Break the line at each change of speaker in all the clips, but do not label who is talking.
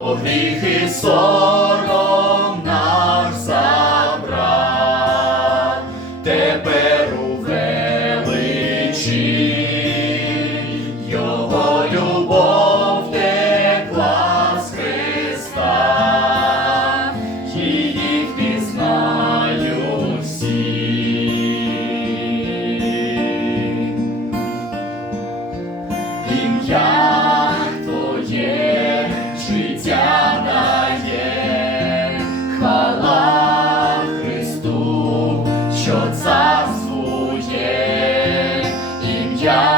Гріхи сором 家。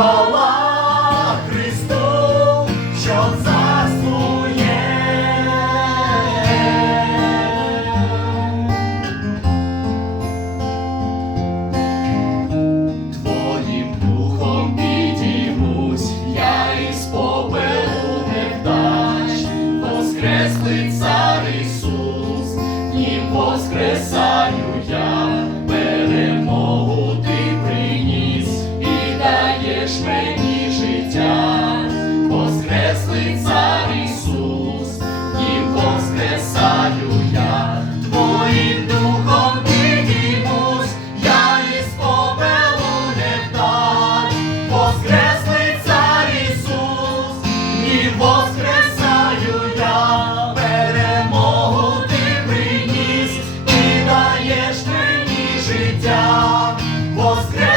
Хвала Христу, що заснує, твоїм духом підіймусь, я із попелу невдач, воскреслий цар Ісус, ні воскресаю я. даруєш мені життя, воскреслий цар Ісус, і воскресаю я, Твоїм духом підіймусь, я із попелу не вдар, воскреслий цар Ісус, і воскресаю я, перемогу ти приніс, ти даєш мені життя, воскрес.